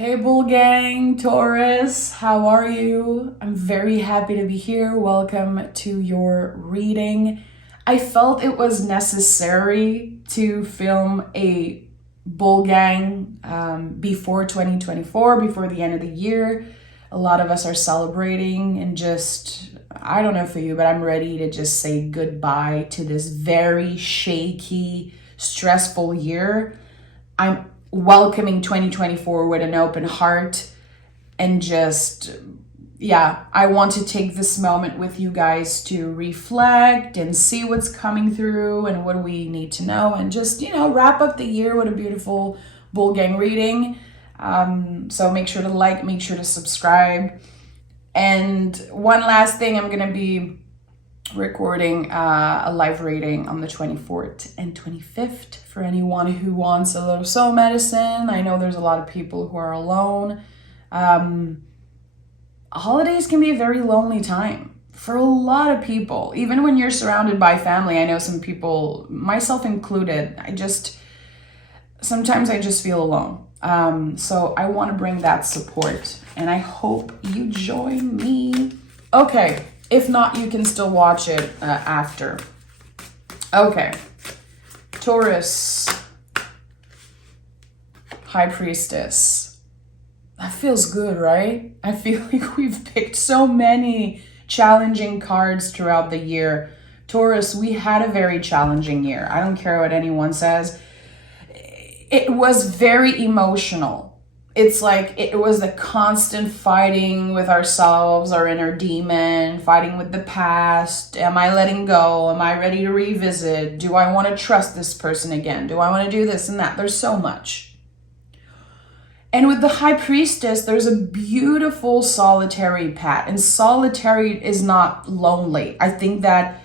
Hey Bull Gang, Taurus, how are you? I'm very happy to be here. Welcome to your reading. I felt it was necessary to film a Bull Gang before 2024, before the end of the year. A lot of us are celebrating and just, I don't know for you, but I'm ready to just say goodbye to this very shaky, stressful year. I'm welcoming 2024 with an open heart and just, yeah, I want to take this moment with you guys to reflect and see what's coming through and what we need to know and just, wrap up the year with a beautiful Bull Gang reading. So make sure to like, make sure to subscribe. And one last thing, I'm going to be recording a live reading on the 24th and 25th for anyone who wants a little soul medicine. I know there's a lot of people who are alone. Holidays can be a very lonely time for a lot of people, even when you're surrounded by family. I know some people, myself included, sometimes I just feel alone. So I want to bring that support and I hope you join me. Okay. If not, you can still watch it after. Okay. Taurus. High Priestess. That feels good, right? I feel like we've picked so many challenging cards throughout the year. Taurus, we had a very challenging year. I don't care what anyone says. It was very emotional. It's like it was the constant fighting with ourselves, our inner demon, fighting with the past. Am I letting go? Am I ready to revisit? Do I want to trust this person again? Do I want to do this and that? There's so much. And with the High Priestess, there's a beautiful solitary path. And solitary is not lonely. I think that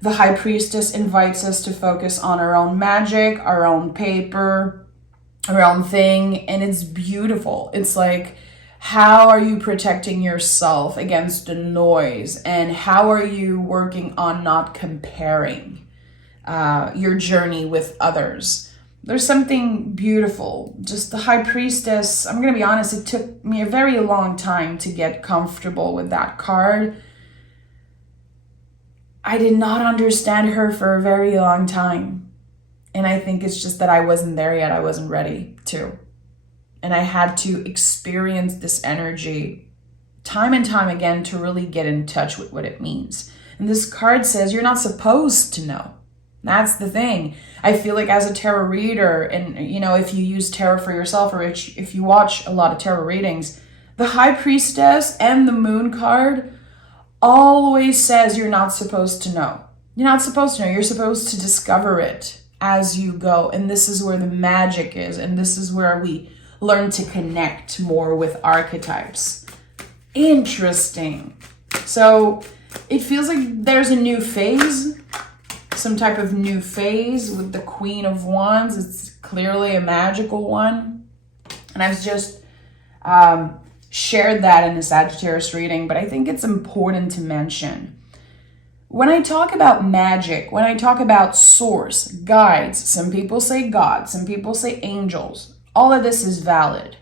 the High Priestess invites us to focus on our own magic, our own paper, our own thing, and it's beautiful. It's like, how are you protecting yourself against the noise, and how are you working on not comparing your journey with others? There's something beautiful. Just the High Priestess, I'm gonna be honest, it took me a very long time to get comfortable with that card. I did not understand her for a very long time. And I think it's just that I wasn't there yet. I wasn't ready to. And I had to experience this energy time and time again to really get in touch with what it means. And this card says you're not supposed to know. That's the thing. I feel like as a tarot reader, and if you use tarot for yourself or if you watch a lot of tarot readings, the High Priestess and the Moon card always says you're not supposed to know. You're not supposed to know. You're supposed to discover it as you go. And this is where the magic is. And this is where we learn to connect more with archetypes. Interesting. So it feels like there's a new phase, some type of new phase with the Queen of Wands. It's clearly a magical one. And I've just shared that in the Sagittarius reading, but I think it's important to mention. When I talk about magic, when I talk about source, guides, some people say God, some people say angels, all of this is valid.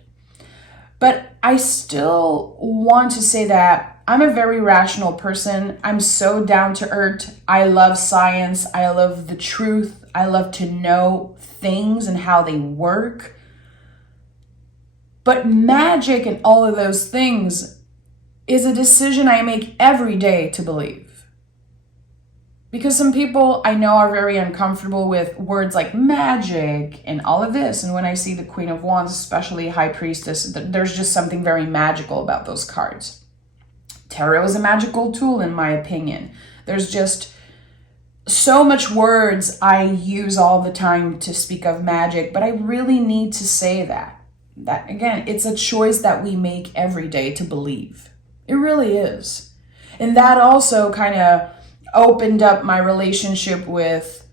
But I still want to say that I'm a very rational person. I'm so down to earth. I love science. I love the truth. I love to know things and how they work. But magic and all of those things is a decision I make every day to believe. Because some people I know are very uncomfortable with words like magic and all of this. And when I see the Queen of Wands, especially High Priestess, there's just something very magical about those cards. Tarot is a magical tool, in my opinion. There's just so much words I use all the time to speak of magic, but I really need to say that again, it's a choice that we make every day to believe. It really is. And that also kind of opened up my relationship with,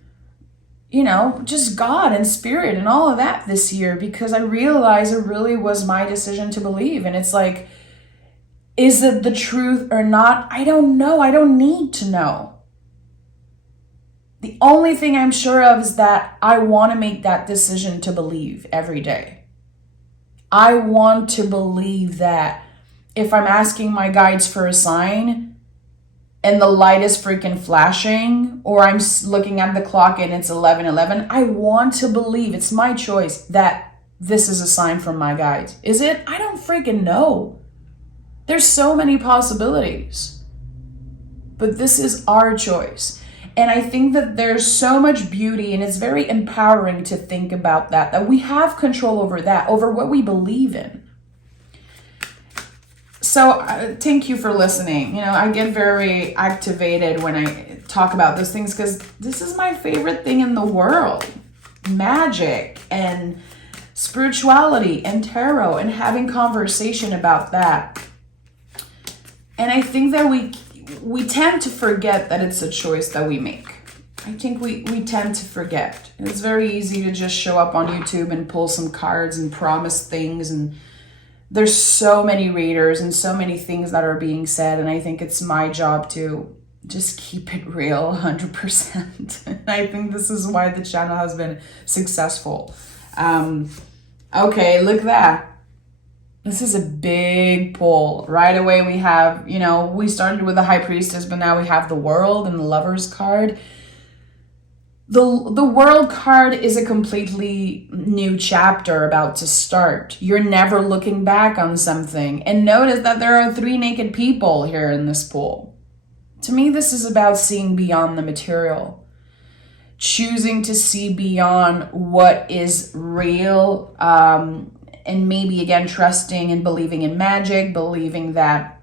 just God and spirit and all of that this year, because I realized it really was my decision to believe. And it's like, is it the truth or not? I don't know. I don't need to know. The only thing I'm sure of is that I want to make that decision to believe every day. I want to believe that if I'm asking my guides for a sign and the light is freaking flashing, or I'm looking at the clock and it's 11:11, I want to believe, it's my choice, that this is a sign from my guides. Is it? I don't freaking know. There's so many possibilities. But this is our choice. And I think that there's so much beauty, and it's very empowering to think about that we have control over that, over what we believe in. So thank you for listening. You know, I get very activated when I talk about those things because this is my favorite thing in the world. Magic and spirituality and tarot and having conversation about that. And I think that we tend to forget that it's a choice that we make. I think we tend to forget. It's very easy to just show up on YouTube and pull some cards and promise things, and there's so many readers and so many things that are being said, and I think it's my job to just keep it real 100%. And I think this is why the channel has been successful. Okay, look at that. This is a big pull. Right away we have, you know, we started with the High Priestess, but now we have the World and the Lover's card. The World card is a completely new chapter about to start. You're never looking back on something. And notice that there are 3 naked people here in this pool. To me, this is about seeing beyond the material. Choosing to see beyond what is real, and maybe again trusting and believing in magic, believing that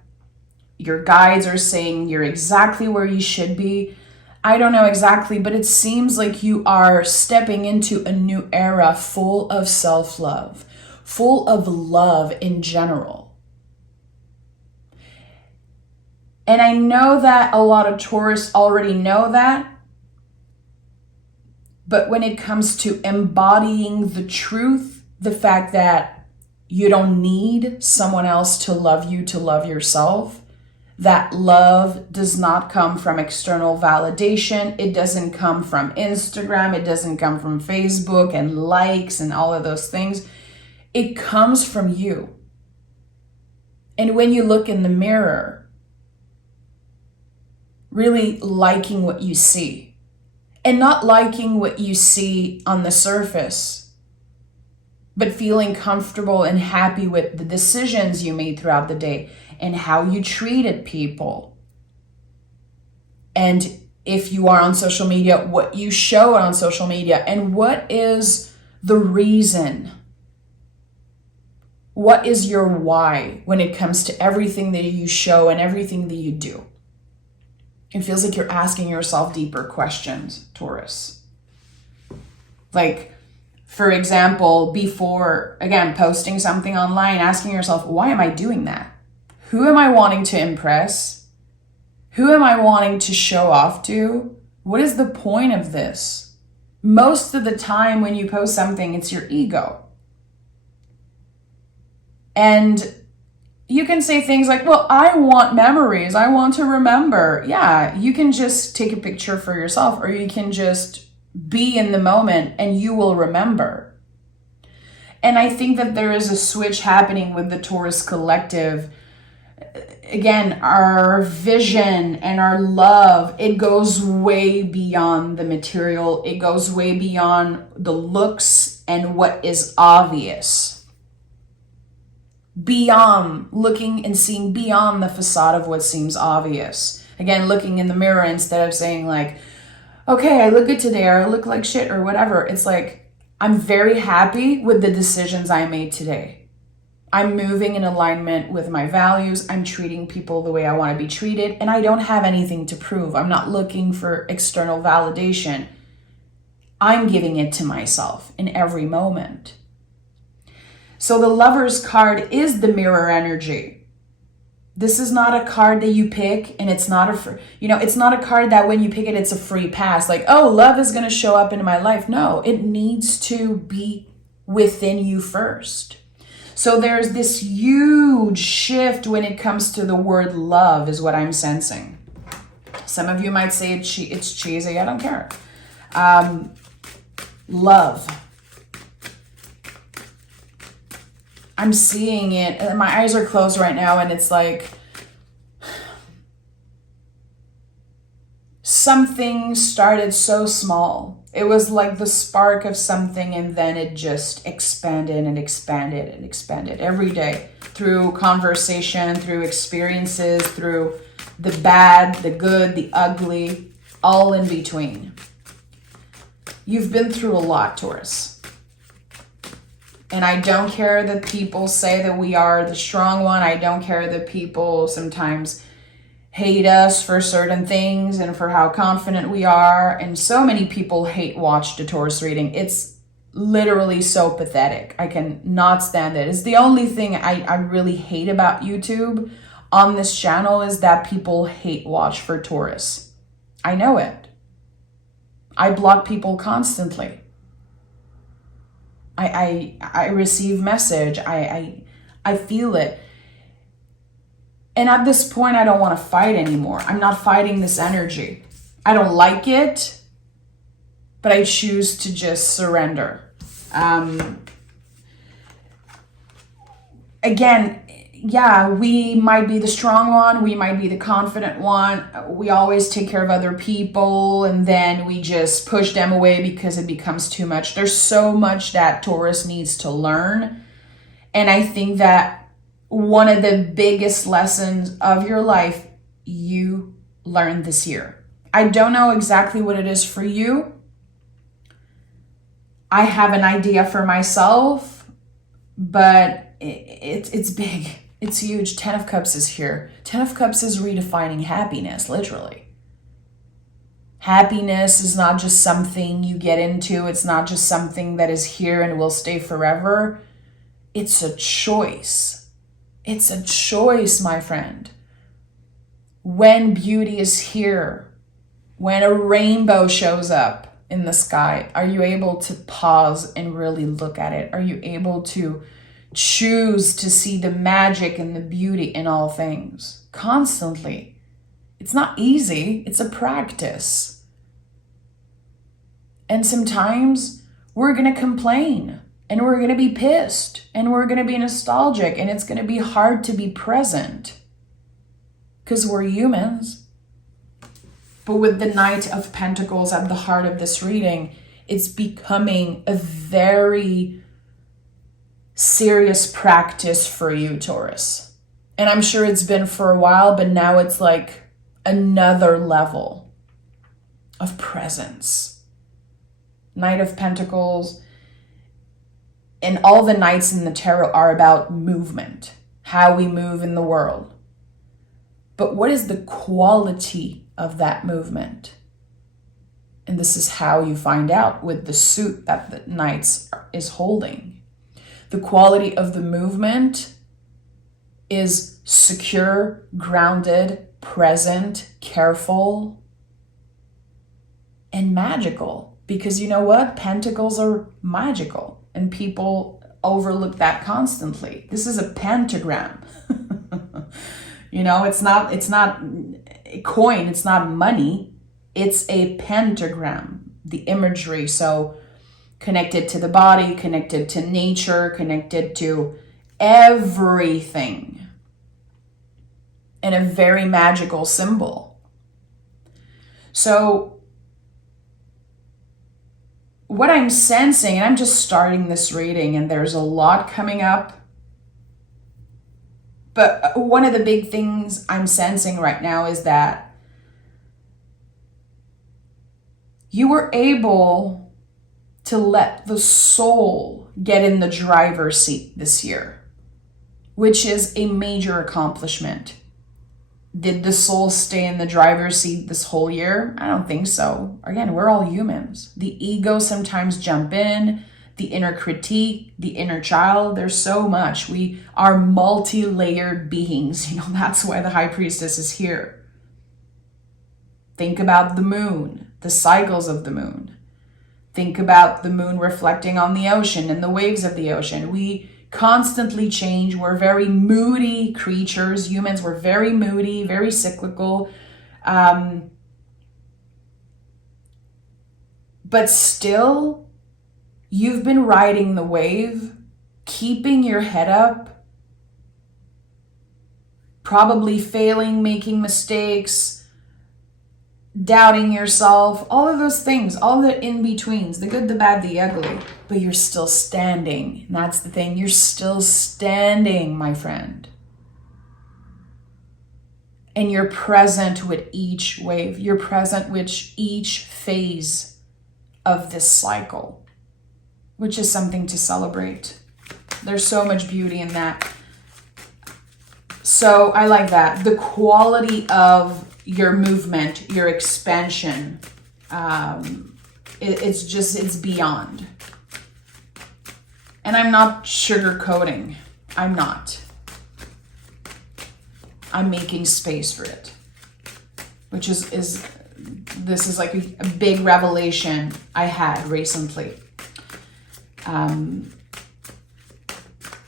your guides are saying you're exactly where you should be. I don't know exactly, but it seems like you are stepping into a new era full of self-love, full of love in general. And I know that a lot of Taurus already know that, but when it comes to embodying the truth, the fact that you don't need someone else to love you to love yourself, that love does not come from external validation. It doesn't come from Instagram. It doesn't come from Facebook and likes and all of those things. It comes from you. And when you look in the mirror, really liking what you see, and not liking what you see on the surface, but feeling comfortable and happy with the decisions you made throughout the day and how you treated people. And if you are on social media, what you show on social media, and what is the reason? What is your why when it comes to everything that you show and everything that you do? It feels like you're asking yourself deeper questions, Taurus. Like, for example, before, again, posting something online, asking yourself, why am I doing that? Who am I wanting to impress? Who am I wanting to show off to? What is the point of this? Most of the time when you post something, it's your ego. And you can say things like, well, I want memories. I want to remember. Yeah, you can just take a picture for yourself, or you can just be in the moment and you will remember. And I think that there is a switch happening with the Taurus collective. Again, our vision and our love, it goes way beyond the material. It goes way beyond the looks and what is obvious. Beyond looking and seeing beyond the facade of what seems obvious. Again, looking in the mirror instead of saying like, okay, I look good today, or I look like shit, or whatever. It's like, I'm very happy with the decisions I made today. I'm moving in alignment with my values. I'm treating people the way I want to be treated, and I don't have anything to prove. I'm not looking for external validation. I'm giving it to myself in every moment. So the Lover's card is the mirror energy. This is not a card that you pick, and it's not it's not a card that when you pick it, it's a free pass. Like, oh, love is going to show up in my life. No, it needs to be within you first. So there's this huge shift when it comes to the word love is what I'm sensing. Some of you might say it's cheesy. I don't care. Love. I'm seeing it, and my eyes are closed right now, and it's like something started so small. It was like the spark of something, and then it just expanded and expanded and expanded every day through conversation, through experiences, through the bad, the good, the ugly, all in between. You've been through a lot, Taurus. And I don't care that people say that we are the strong one. I don't care that people sometimes hate us for certain things and for how confident we are. And so many people hate watch the Taurus reading. It's literally so pathetic. I can not stand it. It's the only thing I really hate about YouTube on this channel is that people hate watch for Taurus. I know it. I block people constantly. I receive message. I feel it. And at this point, I don't want to fight anymore. I'm not fighting this energy. I don't like it, but I choose to just surrender. Again, yeah, we might be the strong one. We might be the confident one. We always take care of other people, and then we just push them away because it becomes too much. There's so much that Taurus needs to learn. And I think that one of the biggest lessons of your life you learned this year. I don't know exactly what it is for you. I have an idea for myself, but it's big. It's huge. 10 of Cups is here. 10 of Cups is redefining happiness, literally. Happiness is not just something you get into. It's not just something that is here and will stay forever. It's a choice. It's a choice, my friend. When beauty is here, when a rainbow shows up in the sky, are you able to pause and really look at it? Are you able to choose to see the magic and the beauty in all things constantly? It's not easy. It's a practice. And sometimes we're going to complain. And we're going to be pissed, and we're going to be nostalgic, and it's going to be hard to be present because we're humans. But with the Knight of Pentacles at the heart of this reading, it's becoming a very serious practice for you, Taurus. And I'm sure it's been for a while, but now it's like another level of presence. Knight of Pentacles. And all the knights in the tarot are about movement, how we move in the world. But what is the quality of that movement? And this is how you find out with the suit that the knights is holding. The quality of the movement is secure, grounded, present, careful, and magical. Because you know what? Pentacles are magical. And people overlook that constantly. This is a pentagram. You know, it's not a coin, it's not money. It's a pentagram, the imagery. So connected to the body, connected to nature, connected to everything. And a very magical symbol. So what I'm sensing, and I'm just starting this reading, and there's a lot coming up. But one of the big things I'm sensing right now is that you were able to let the soul get in the driver's seat this year, which is a major accomplishment. Did the soul stay in the driver's seat this whole year? I don't think so. Again, we're all humans. The ego sometimes jump in, the inner critique, the inner child. There's so much. We are multi-layered beings. You know, that's why the High Priestess is here. Think about the moon, the cycles of the moon. Think about the moon reflecting on the ocean and the waves of the ocean. We constantly change. We're very moody creatures. Humans, we're very moody, very cyclical. But still, you've been riding the wave keeping your head up, probably failing, making mistakes, doubting yourself, all of those things, all the in-betweens, the good, the bad, the ugly, but you're still standing. And that's the thing, you're still standing, my friend. And you're present with each wave. You're present with each phase of this cycle, which is something to celebrate. There's so much beauty in that. So I like that. The quality of your movement, your expansion, it's beyond. And I'm not sugarcoating. I'm not. I'm making space for it, which is this is like a big revelation I had recently.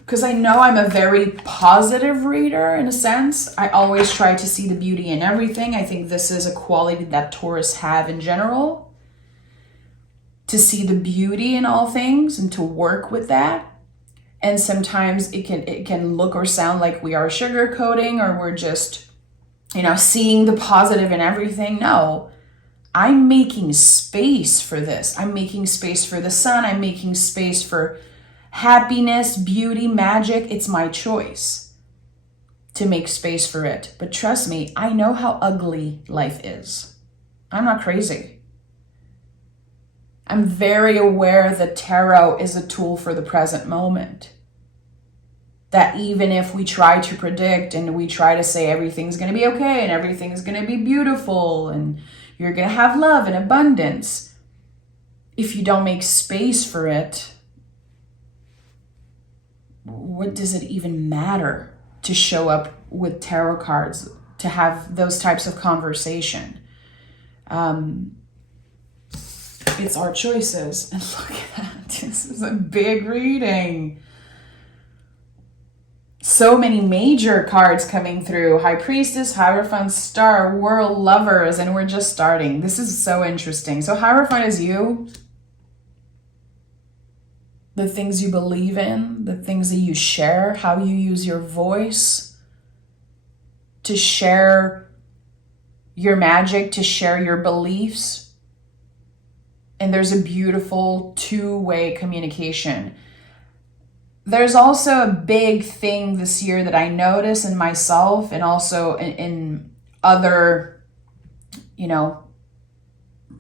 Because I know I'm a very positive reader in a sense. I always try to see the beauty in everything. I think this is a quality that Taurus have in general, to see the beauty in all things and to work with that. And sometimes it can look or sound like we are sugarcoating, or we're just, seeing the positive in everything. No, I'm making space for this. I'm making space for the sun. I'm making space for happiness, beauty, magic. It's my choice to make space for it. But trust me, I know how ugly life is. I'm not crazy. I'm very aware that tarot is a tool for the present moment. That even if we try to predict and we try to say everything's going to be okay and everything's going to be beautiful and you're going to have love and abundance, if you don't make space for it, what does it even matter to show up with tarot cards, to have those types of conversation? It's our choices. And look at that. This is a big reading. So many major cards coming through. High Priestess, Hierophant, Star, World, Lovers, and we're just starting. This is so interesting. So Hierophant is you. The things you believe in, the things that you share, how you use your voice to share your magic, to share your beliefs. And there's a beautiful two-way communication. There's also a big thing this year that I notice in myself and also in other,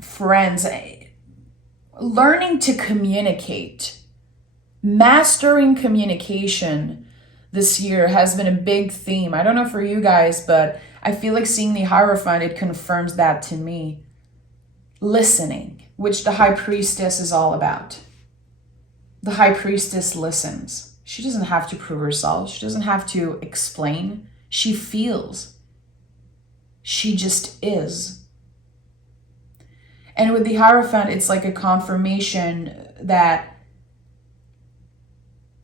friends. Learning to communicate. Mastering communication this year has been a big theme. I don't know for you guys, but I feel like seeing the Hierophant, it confirms that to me. Listening, which the High Priestess is all about. The High Priestess listens. She doesn't have to prove herself. She doesn't have to explain. She feels. She just is. And with the Hierophant, it's like a confirmation that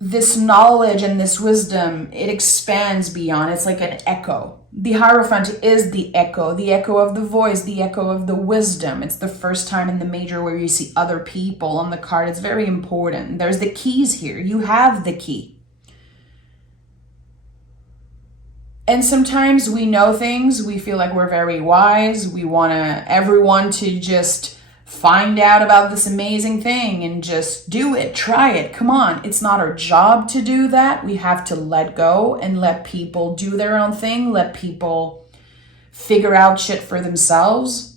this knowledge and this wisdom, it expands beyond. It's like an echo. The Hierophant is the echo of the voice, the echo of the wisdom. It's the first time in the major where you see other people on the card. It's very important. There's the keys here. You have the key. And sometimes we know things. We feel like we're very wise. We want everyone to just find out about this amazing thing and just do it, try it. Come on. It's not our job to do that. We have to let go and let people do their own thing. Let people figure out shit for themselves.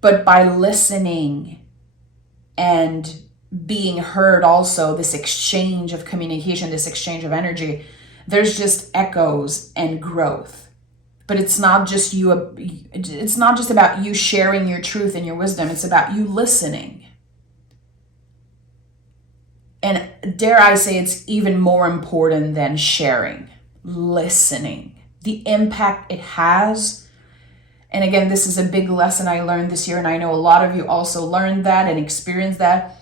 But by listening and being heard also, this exchange of communication, this exchange of energy, there's just echoes and growth. But it's not just about you sharing your truth and your wisdom. It's about you listening. And dare I say, it's even more important than sharing. Listening. The impact it has. And again, this is a big lesson I learned this year, and I know a lot of you also learned that and experienced that.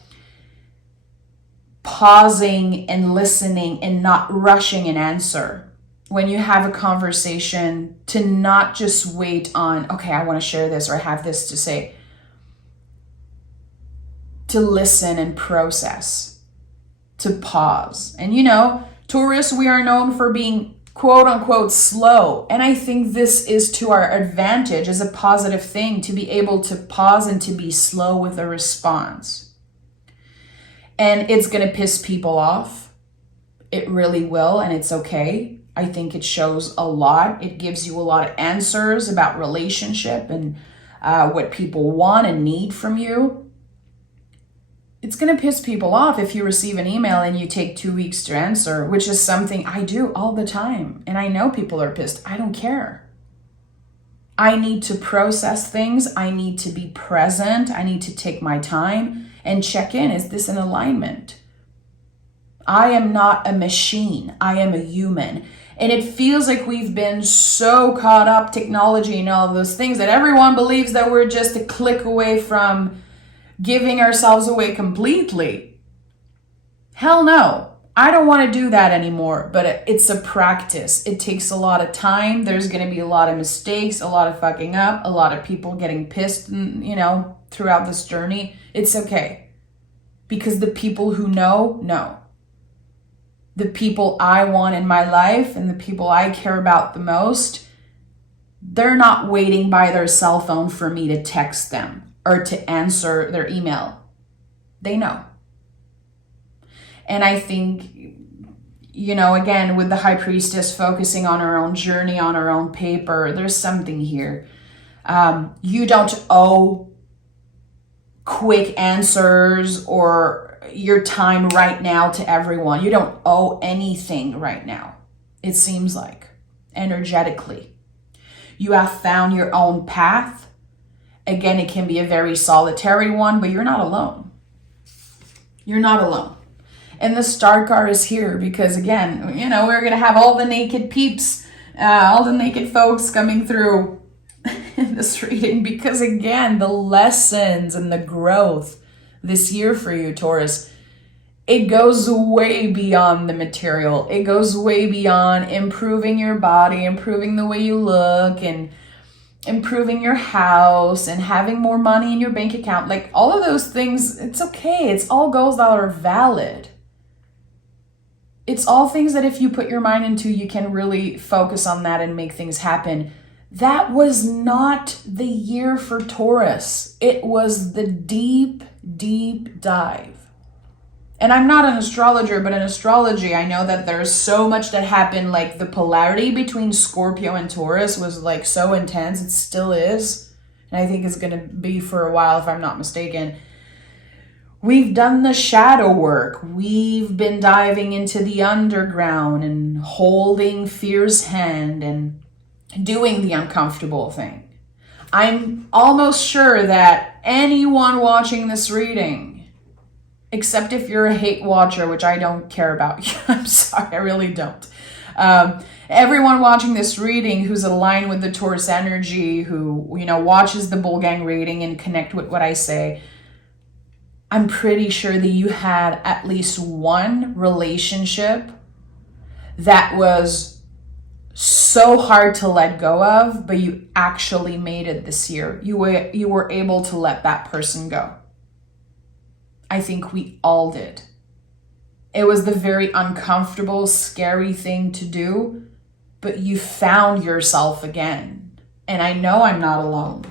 Pausing and listening and not rushing an answer. When you have a conversation, to not just wait on, okay, I want to share this or I have this to say. to listen and process, to pause. And you know, Taurus, we are known for being quote unquote slow. And I think this is to our advantage as a positive thing, to be able to pause and to be slow with a response. And it's going to piss people off. It really will, and it's okay. I think it shows a lot. It gives you a lot of answers about relationship and what people want and need from you. It's going to piss people off if you receive an email and you take 2 weeks to answer, which is something I do all the time. And I know people are pissed. I don't care. I need to process things. I need to be present. I need to take my time and check in. Is this in alignment? I am not a machine. I am a human. And it feels like we've been so caught up, technology and all of those things, that everyone believes that we're just a click away from giving ourselves away completely. Hell no. I don't want to do that anymore, but it's a practice. It takes a lot of time. There's going to be a lot of mistakes, a lot of fucking up, a lot of people getting pissed, you know, throughout this journey. It's okay. Because the people who know. The people I want in my life and the people I care about the most, they're not waiting by their cell phone for me to text them or to answer their email. They know. And I think, you know, again, with the High Priestess focusing on her own journey, on her own paper, there's something here. You don't owe quick answers or your time right now to everyone. You don't owe anything right now, it seems like, energetically. You have found your own path. Again, it can be a very solitary one, but you're not alone. You're not alone. And the Star card is here because, again, you know, we're going to have all the naked peeps, all the naked folks coming through in this reading because, again, the lessons and the growth this year for you, Taurus, it goes way beyond the material. It goes way beyond improving your body, improving the way you look, and improving your house, and having more money in your bank account. Like, all of those things, it's okay. It's all goals that are valid. It's all things that if you put your mind into, you can really focus on that and make things happen. That was not the year for Taurus. It was the deep dive. And I'm not an astrologer, but in astrology, I know that there's so much that happened. Like, the polarity between Scorpio and Taurus was like so intense. It still is. And I think it's going to be for a while, if I'm not mistaken. We've done the shadow work. We've been diving into the underground and holding fear's hand and doing the uncomfortable thing. I'm almost sure that anyone watching this reading, except if you're a hate watcher, which I don't care about. I'm sorry, I really don't. Everyone watching this reading who's aligned with the Taurus energy, who, you know, watches the Bull Gang reading and connect with what I say, I'm pretty sure that you had at least one relationship that was so hard to let go of, but you actually made it this year. You were able to let that person go. I think we all did. It was the very uncomfortable, scary thing to do, but you found yourself again. And I know I'm not alone.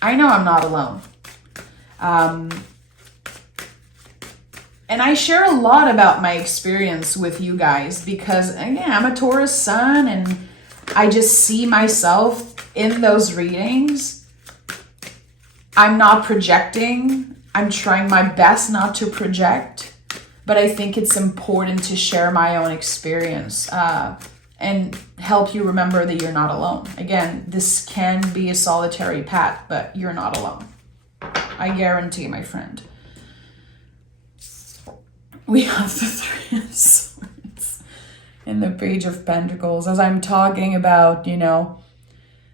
I know I'm not alone. And I share a lot about my experience with you guys because, again, I'm a Taurus sun and I just see myself in those readings. I'm not projecting. I'm trying my best not to project, but I think it's important to share my own experience and help you remember that you're not alone. Again, this can be a solitary path, but you're not alone. I guarantee, my friend. We have the Three of Swords in the Page of Pentacles. As I'm talking about, you know,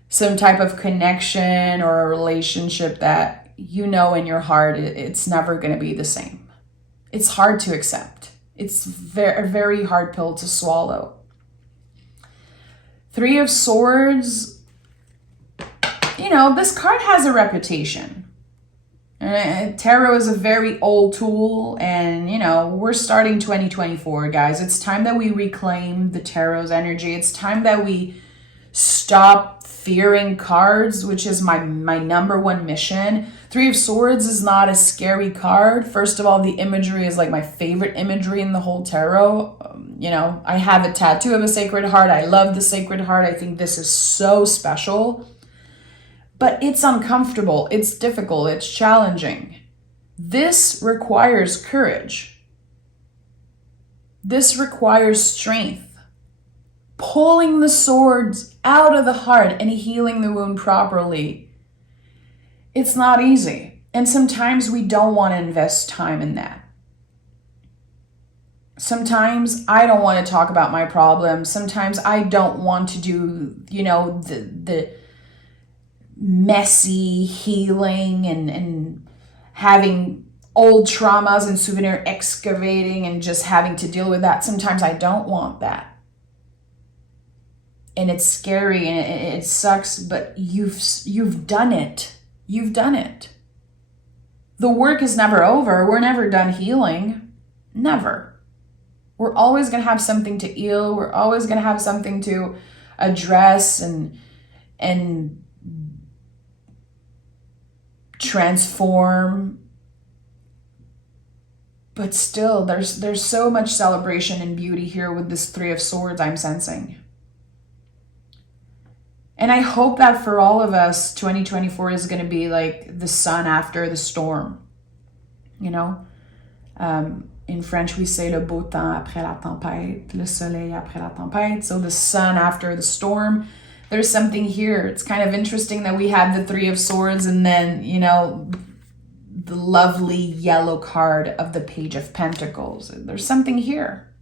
some type of connection or a relationship that you know in your heart, it's never going to be the same. It's hard to accept. It's a very hard pill to swallow. Three of Swords, you know, this card has a reputation. Tarot is a very old tool, and we're starting 2024, guys. It's time that we reclaim the tarot's energy. It's time that we stop fearing cards, which is my number one mission. Three of Swords is not a scary card. First of all, the imagery is like my favorite imagery in the whole tarot. I have a tattoo of a Sacred Heart. I love the Sacred Heart. I think this is so special. But it's uncomfortable, it's difficult, it's challenging. This requires courage. This requires strength. Pulling the swords out of the heart and healing the wound properly. It's not easy. And sometimes we don't want to invest time in that. Sometimes I don't want to talk about my problems. Sometimes I don't want to do, the messy healing and having old traumas and souvenir excavating and just having to deal with that. Sometimes I don't want that. And it's scary and it sucks, but you've done it. You've done it. The work is never over. We're never done healing. Never. We're always going to have something to heal. We're always going to have something to address and transform. But still, there's so much celebration and beauty here with this Three of Swords I'm sensing. And I hope that for all of us, 2024 is going to be like the sun after the storm. In French, we say le beau temps après la tempête, le soleil après la tempête. So the sun after the storm. There's something here. It's kind of interesting that we have the Three of Swords and then, the lovely yellow card of the Page of Pentacles. There's something here.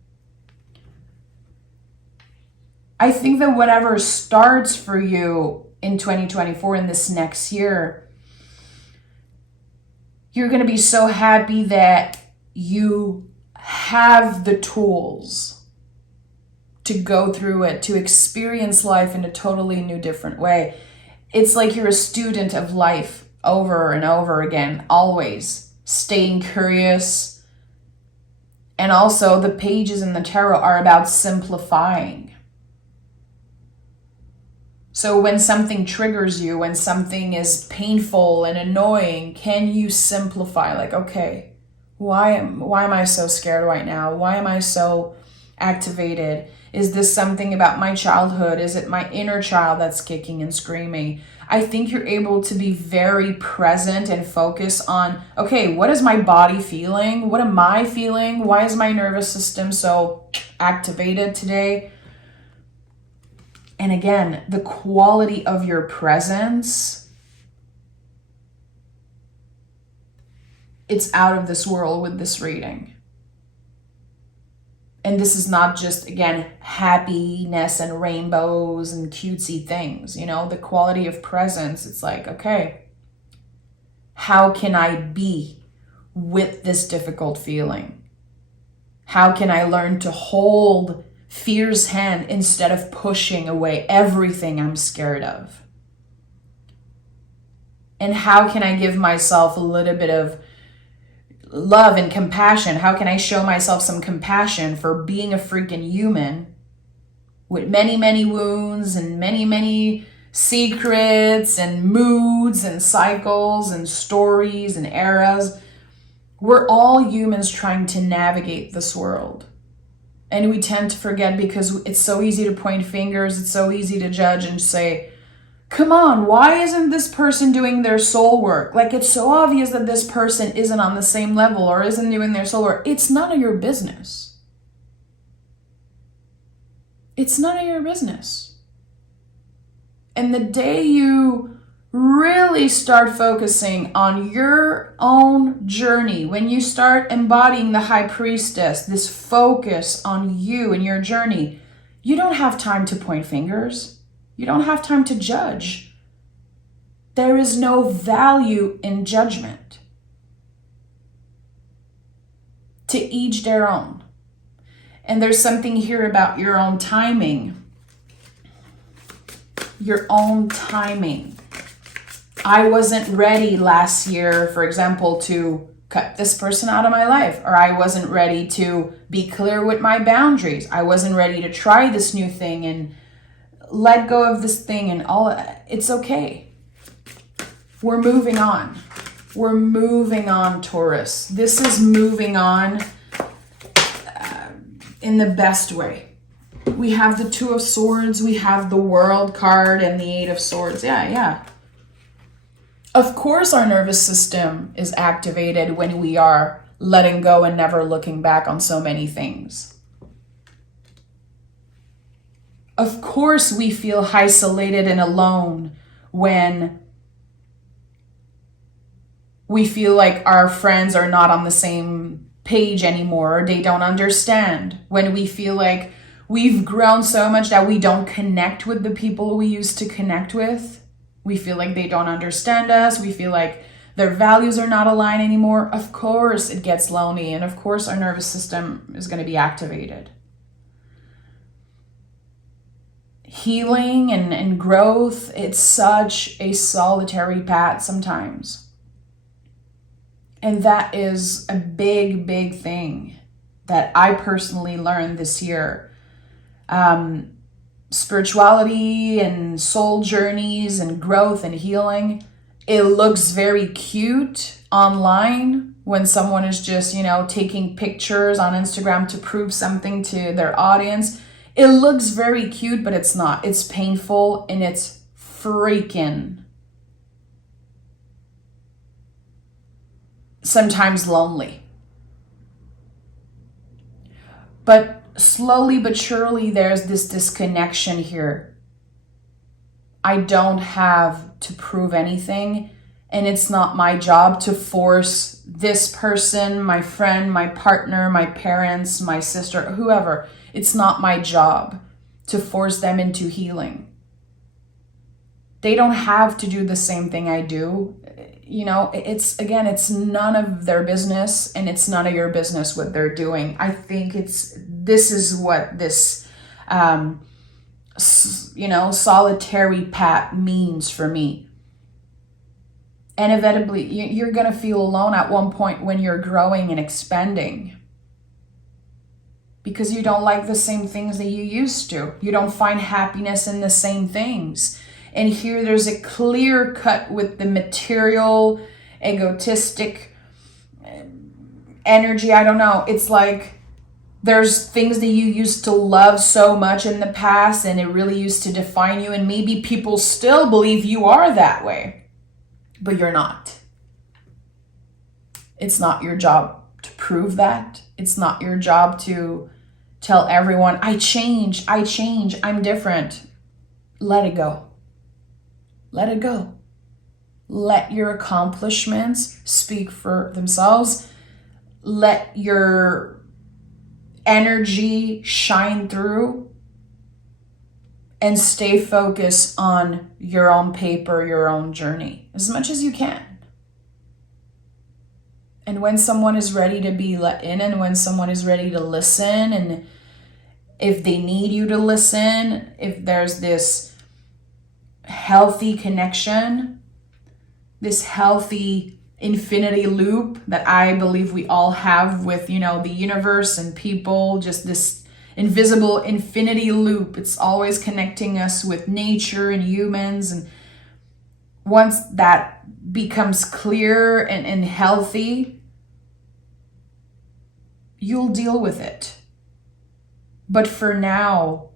I think that whatever starts for you in 2024, in this next year, you're going to be so happy that you have the tools to go through it, to experience life in a totally new, different way. It's like you're a student of life over and over again, always staying curious. And also the pages in the tarot are about simplifying. So when something triggers you, when something is painful and annoying, can you simplify? Like, okay, why am I so scared right now? Why am I so activated? Is this something about my childhood? Is it my inner child that's kicking and screaming? I think you're able to be very present and focus on, okay, what is my body feeling? What am I feeling? Why is my nervous system so activated today? And again, the quality of your presence, it's out of this world with this reading. And this is not just, again, happiness and rainbows and cutesy things, the quality of presence. It's like, okay, how can I be with this difficult feeling? How can I learn to hold fear's hand instead of pushing away everything I'm scared of? And how can I give myself a little bit of love and compassion? How can I show myself some compassion for being a freaking human with many, many wounds and many, many secrets and moods and cycles and stories and eras? We're all humans trying to navigate this world. And we tend to forget because it's so easy to point fingers. It's so easy to judge and say, come on, why isn't this person doing their soul work? Like, it's so obvious that this person isn't on the same level or isn't doing their soul work. It's none of your business. It's none of your business. And the day you really start focusing on your own journey, when you start embodying the High Priestess, this focus on you and your journey, you don't have time to point fingers. You don't have time to judge. There is no value in judgment. To each their own. And there's something here about your own timing. Your own timing. I wasn't ready last year, for example, to cut this person out of my life, or I wasn't ready to be clear with my boundaries. I wasn't ready to try this new thing and let go of this thing and all. It's okay. We're moving on. We're moving on, Taurus. This is moving on in the best way. We have the Two of Swords, we have the World card, and the Eight of Swords. Yeah. Of course, our nervous system is activated when we are letting go and never looking back on so many things. Of course, we feel isolated and alone when we feel like our friends are not on the same page anymore, or they don't understand. When we feel like we've grown so much that we don't connect with the people we used to connect with. We feel like they don't understand us. We feel like their values are not aligned anymore. Of course, it gets lonely. And of course, our nervous system is going to be activated. Healing and growth, it's such a solitary path sometimes. And that is a big, big thing that I personally learned this year. Spirituality and soul journeys and growth and healing, it looks very cute online when someone is just, taking pictures on Instagram to prove something to their audience. It looks very cute, but it's not. It's painful and it's freaking sometimes lonely. But slowly but surely, there's this disconnection here. I don't have to prove anything, and it's not my job to force this person, my friend, my partner, my parents, my sister, whoever. It's not my job to force them into healing. They don't have to do the same thing I do. It's none of their business, and it's none of your business what they're doing. I think this is what this, solitary path means for me. Inevitably, you're going to feel alone at one point when you're growing and expanding, because you don't like the same things that you used to. You don't find happiness in the same things. And here there's a clear cut with the material, egotistic energy. I don't know. It's like there's things that you used to love so much in the past, and it really used to define you. And maybe people still believe you are that way, but you're not. It's not your job to prove that. It's not your job to tell everyone, I change, I'm different. Let it go. Let it go. Let your accomplishments speak for themselves. Let your energy shine through, and stay focused on your own paper, your own journey, as much as you can. And when someone is ready to be let in, and when someone is ready to listen, and if they need you to listen, if there's this healthy connection, this healthy infinity loop that I believe we all have with, the universe and people, just this invisible infinity loop. It's always connecting us with nature and humans. And once that becomes clear and healthy, you'll deal with it. But for now,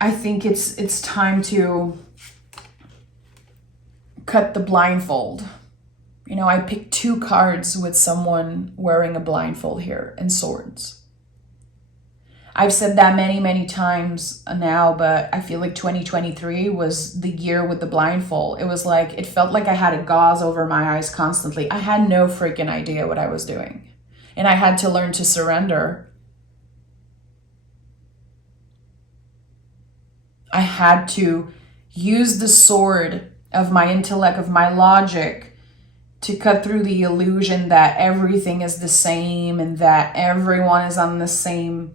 I think it's time to cut the blindfold. I picked 2 cards with someone wearing a blindfold here, and swords. I've said that many, many times now, but I feel like 2023 was the year with the blindfold. It was like, it felt like I had a gauze over my eyes constantly. I had no freaking idea what I was doing. And I had to learn to surrender. I had to use the sword of my intellect, of my logic, to cut through the illusion that everything is the same and that everyone is on the same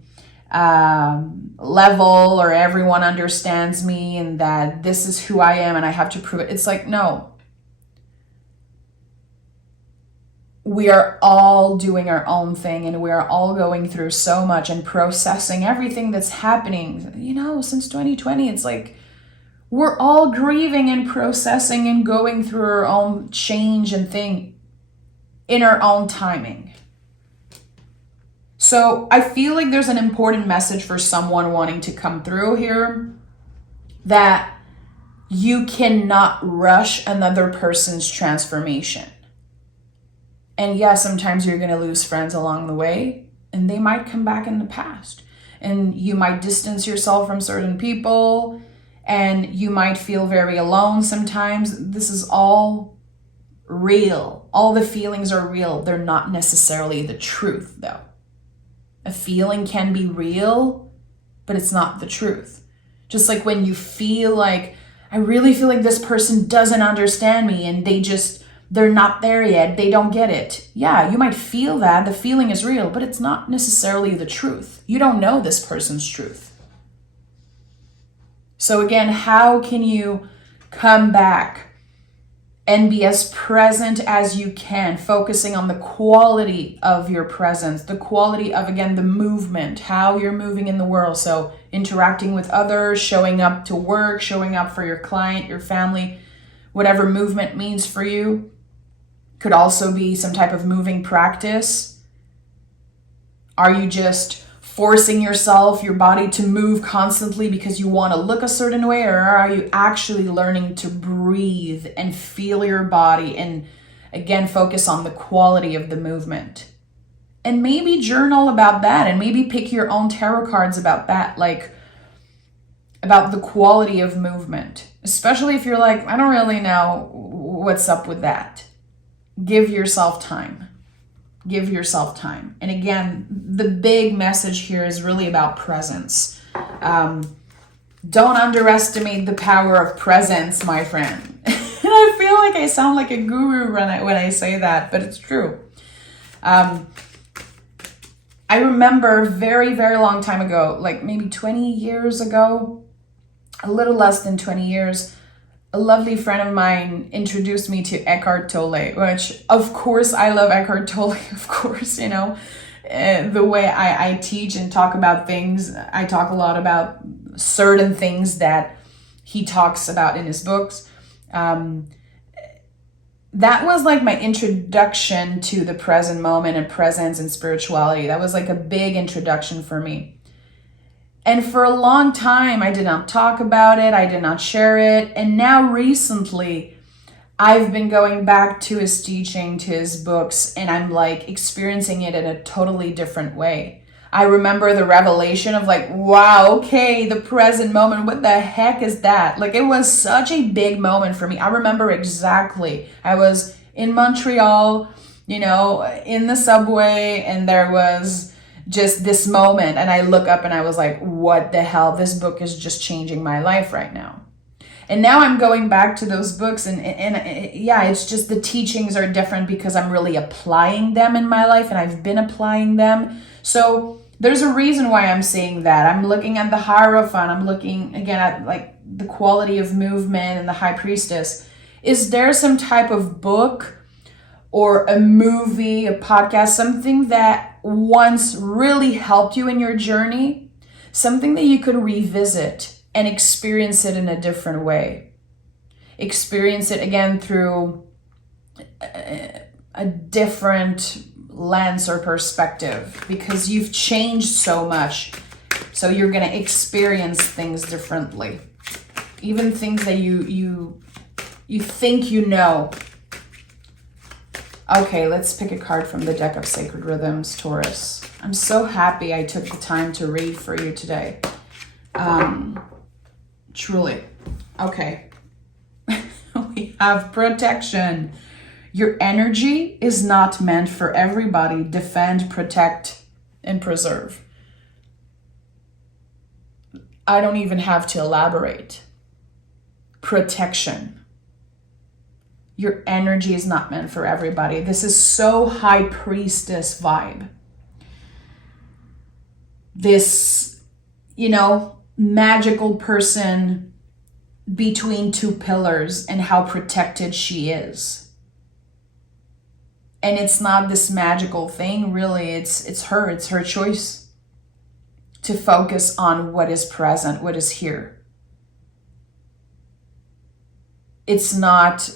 level, or everyone understands me and that this is who I am and I have to prove it. It's like, no. We are all doing our own thing, and we are all going through so much and processing everything that's happening. You know, since 2020, it's like we're all grieving and processing and going through our own change and thing in our own timing. So I feel like there's an important message for someone wanting to come through here, that you cannot rush another person's transformation. And yeah, sometimes you're going to lose friends along the way, and they might come back in the past. And you might distance yourself from certain people, and you might feel very alone sometimes. This is all real. All the feelings are real. They're not necessarily the truth, though. A feeling can be real, but it's not the truth. Just like when you feel like, I really feel like this person doesn't understand me, and they're not there yet. They don't get it. Yeah, you might feel that. The feeling is real, but it's not necessarily the truth. You don't know this person's truth. So again, how can you come back and be as present as you can, focusing on the quality of your presence, the quality of, again, the movement, how you're moving in the world. So interacting with others, showing up to work, showing up for your client, your family, whatever movement means for you. Could also be some type of moving practice. Are you just forcing yourself, your body, to move constantly because you want to look a certain way? Or are you actually learning to breathe and feel your body and, again, focus on the quality of the movement? And maybe journal about that, and maybe pick your own tarot cards about that, like about the quality of movement. Especially if you're like, I don't really know what's up with that. Give yourself time. Give yourself time. And again, the big message here is really about presence. Don't underestimate the power of presence, my friend. And I feel like I sound like a guru when I say that, but it's true. I remember very, very long time ago, like maybe 20 years ago, a little less than 20 years, a lovely friend of mine introduced me to Eckhart Tolle, which, of course, I love Eckhart Tolle, of course, you know. The way I teach and talk about things, I talk a lot about certain things that he talks about in his books. That was like my introduction to the present moment and presence and spirituality. That was like a big introduction for me. And for a long time, I did not talk about it. I did not share it. And now recently, I've been going back to his teaching, to his books, and I'm like experiencing it in a totally different way. I remember the revelation of like, wow, okay, the present moment. What the heck is that? Like, it was such a big moment for me. I remember exactly. I was in Montreal, you know, in the subway, and there was just this moment, and I look up and I was like, what the hell? This book is just changing my life right now. And now I'm going back to those books, and yeah, it's just the teachings are different because I'm really applying them in my life, and I've been applying them. So there's a reason why I'm saying that. I'm looking at the Hierophant. I'm looking again at like the quality of movement and the High Priestess. Is there some type of book or a movie, a podcast, something that once really helped you in your journey, something that you could revisit and experience it in a different way? Experience it again through a different lens or perspective, because you've changed so much. So you're going to experience things differently. Even things that you think you know. Okay, let's pick a card from the deck of Sacred Rhythms, Taurus. I'm so happy I took the time to read for you today. Truly. Okay. We have protection. Your energy is not meant for everybody. Defend, protect, and preserve. I don't even have to elaborate. Protection. Your energy is not meant for everybody. This is so High Priestess vibe. this, magical person between two pillars and how protected she is. And it's not this magical thing, really. It's her choice to focus on what is present, what is here. It's not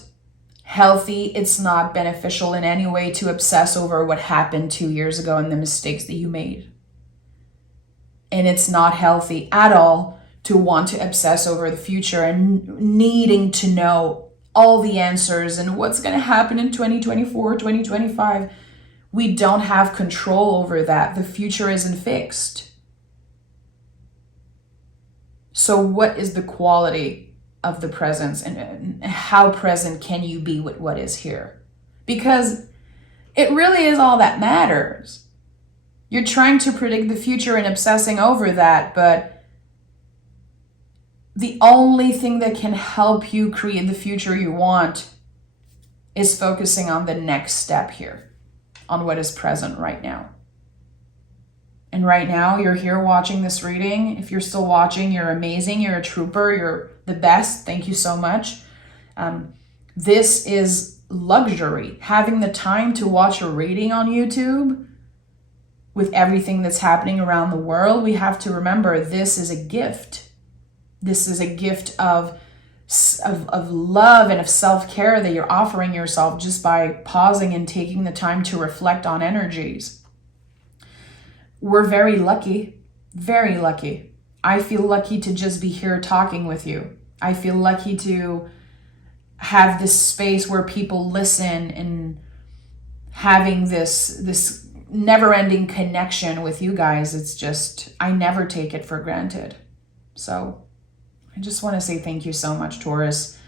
healthy, it's not beneficial in any way to obsess over what happened 2 years ago and the mistakes that you made. And it's not healthy at all to want to obsess over the future and needing to know all the answers and what's going to happen in 2024, 2025. We don't have control over that. The future isn't fixed. So what is the quality of the presence, and how present can you be with what is here? Because it really is all that matters. You're trying to predict the future and obsessing over that, but the only thing that can help you create the future you want is focusing on the next step here, on what is present right now. And right now, you're here watching this reading. If you're still watching, you're amazing. You're a trooper. You're the best. Thank you so much. This is luxury. Having the time to watch a reading on YouTube with everything that's happening around the world, we have to remember this is a gift. This is a gift of love and of self-care that you're offering yourself just by pausing and taking the time to reflect on energies. We're very lucky, very lucky. I feel lucky to just be here talking with you. I feel lucky to have this space where people listen and having this never-ending connection with you guys. It's just, I never take it for granted. So I just want to say thank you so much, Taurus.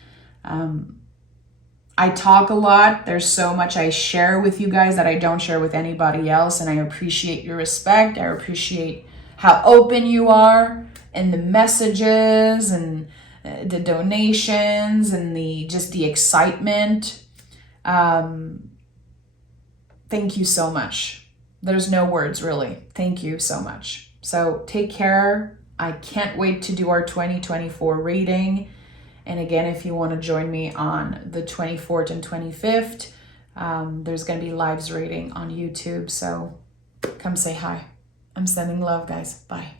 I talk a lot. There's so much I share with you guys that I don't share with anybody else. And I appreciate your respect. I appreciate how open you are and the messages and the donations and the excitement. Thank you so much. There's no words, really. Thank you so much. So take care. I can't wait to do our 2024 reading. And again, if you want to join me on the 24th and 25th, there's going to be lives reading on YouTube. So come say hi. I'm sending love, guys. Bye.